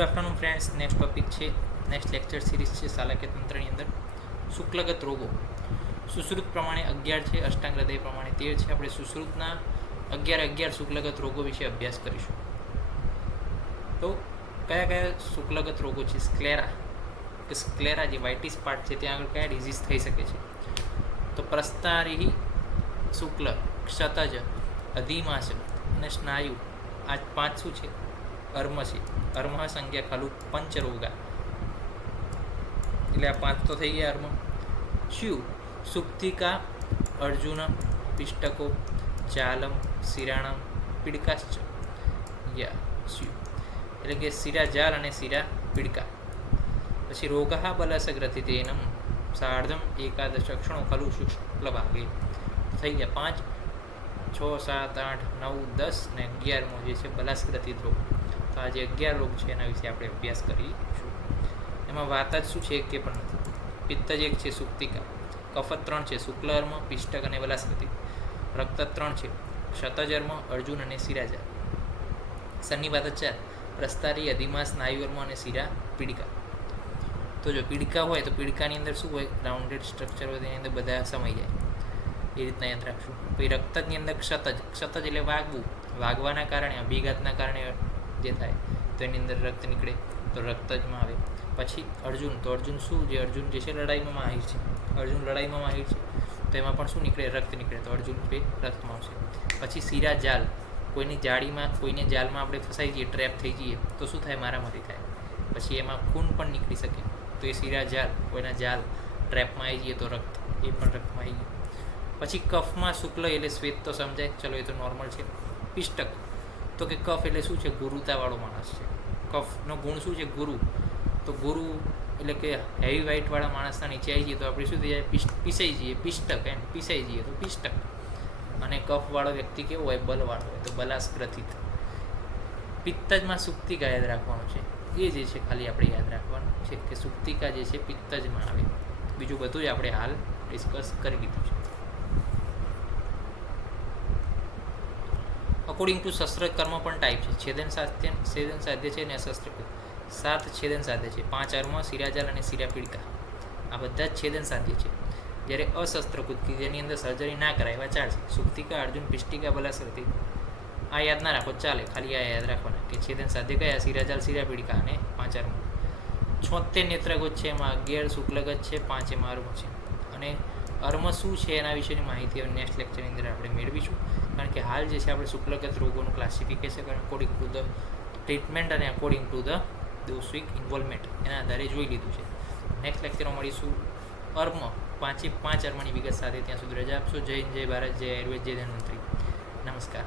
Good afternoon friends. Next topic છે, next lecture series છે શાલાક્ય તંત્રની અંદર શુક્લગત રોગો. સુશ્રુત પ્રમાણે 11 છે, અષ્ટાંગ હૃદય પ્રમાણે 13 છે. આપણે સુશ્રુતના 11 શુક્લગત રોગો વિશે અભ્યાસ કરીશું. તો કયા કયા શુક્લગત રોગો છે? સ્ક્લેરા જે વાઇટિસ પાર્ટ છે ત્યાં આગળ કયા ડિઝીઝ થઈ શકે છે? તો પ્રસ્તારીહી શુક્લ, ક્ષતજ, અધિમાસ અને સ્નાયુ. આ 5 શું છે? અર્મ છે. અર્મ સંજ્ઞા ખલુ પંચરોગા, એટલે આ 5 તો થઈ ગયા અર્મ. શું? સુપ્તિકા, અર્જુન, પિષ્ટકો, જાલમ, શિરાણમ, પીડકાશ્ચ. શું એટલે કે શિરા જાલ અને શિરા પીડકા. પછી રોગા બલસ ગ્રથિતેનમ સાર્ધમ એકાદશ ક્ષણો ખલુ શુક્લ ભાગે. થઈ ગયા 5, 6, 7, 8, 9, 10 ને 11મો જે છે બલાસ્ગ્રથિત રોગ. તો આ જે 11 રોગ છે એના વિશે આપણે અભ્યાસ કરીશું. એમાં વાત જ શું છે કે પણ નથી. પિત્તજ 1 છે, સુપ્તિકા. કફ 3 છે, શુક્લઅર્મ, પિષ્ટક અને બલાસ્ગ્રથિત. રક્ત 3 છે, ક્ષતજર્મ, અર્જુન અને શિરાજાલ. સન્નિપાત 4, પ્રસ્તારી, અધિમાસ, સ્નાયુઅર્મ અને શિરા પીડિકા. તો જો પીડિકા હોય તો પીડિકાની અંદર શું હોય? રાઉન્ડેડ સ્ટ્રક્ચર હોય, તેની અંદર બધા સમાઈ જાય. એ રીતના યાદ રાખશું. પછી રક્તજની અંદર ક્ષતજ એટલે વાગવું, વાગવાના કારણે, અભિઘાતના કારણે જે થાય તો એની અંદર રક્ત નીકળે, તો રક્તજમાં આવે. પછી અર્જુન, તો અર્જુન શું? જે અર્જુન જે છે લડાઈમાં માહિર છે, અર્જુન લડાઈમાં માહિર છે, તો એમાં પણ શું નીકળે? રક્ત નીકળે, તો અર્જુન રક્તમાં આવશે. પછી શિરા જાલ, કોઈની જાળીમાં, કોઈને જાલમાં આપણે ફસાઈ જઈએ, ટ્રેપ થઈ જઈએ તો શું થાય? મારામારી થાય. પછી એમાં ખૂન પણ નીકળી શકે, તો એ શિરા જાલ, કોઈના જાલ ટ્રેપમાં આવી જઈએ તો રક્ત, એ પણ રક્તમાં આવી ગયું. પછી કફમાં શુક્લ એટલે શ્વેત તો સમજાય, ચલો એ તો નોર્મલ છે. પિષ્ટક, તો કે કફ એટલે શું છે? ગુરુતાવાળો માણસ છે. કફનો ગુણ શું છે? ગુરુ. તો ગુરુ એટલે કે હેવી વાઇટવાળા માણસના નીચે આવી જઈએ તો આપણે શું થઈ જાય? પીસાઈ જઈએ. પિષ્ટક એમ પીસાઈ જઈએ તો પિષ્ટક. અને કફવાળો વ્યક્તિ કેવો હોય? બલવાળો હોય તો બલાસ્ગ્રથિત. પિત્તજમાં સુપ્તિકા યાદ રાખવાનું છે. એ જે છે ખાલી આપણે યાદ રાખવાનું છે કે સુપ્તિકા જે છે પિત્તજમાં આવે. બીજું બધું જ આપણે હાલ ડિસ્કસ કરી દીધું છે. અકોર્ડિંગ ટુ શસ્ત્ર કર્મ પણ ટાઈપ છે. છેદન સાધ્ય છે અને અશસ્ત્ર 7 છેદન સાધ્ય છે. 5 અર્મ, શિરાજાલ અને શિરાપીડિકા. આ બધા જ છેદન સાધ્ય છે. જ્યારે અશસ્ત્રકૃત જેની અંદર સર્જરી ના કરાય એવા 4 છે. સુપ્તિકા, અર્જુન, પિષ્ટિકા, બલાસ્ગ્રથિત. આ યાદ ના રાખો, ચાલે. ખાલી આ યાદ રાખવાના કે છેદન સાધ્ય કયા? શિરાજાલ, શિરાપીડિકા અને 5 અર્મ. 76 નેત્રગોત છે, એમાં 11 શુક્લગત છે, 5 એમાં અર્મ છે. અને અર્મ શું છે એના વિશેની માહિતી હવે નેક્સ્ટ લેક્ચરની અંદર આપણે મેળવીશું. કારણ કે હાલ જે છે આપણે શુક્લગત રોગોનું classification according to the treatment અને અકોર્ડિંગ ટુ ધ દોષિક ઇન્વોલ્વમેન્ટ એના આધારે જોઈ લીધું છે. નેક્સ્ટ લેક્ચરમાં મળીશું અર્મ, 5 અર્મની વિગત સાથે. ત્યાં સુધી રજા આપશો. જય હિન્દ, જય ભારત, જય આયુર્વેદ, જય ધન્વંતરી. નમસ્કાર.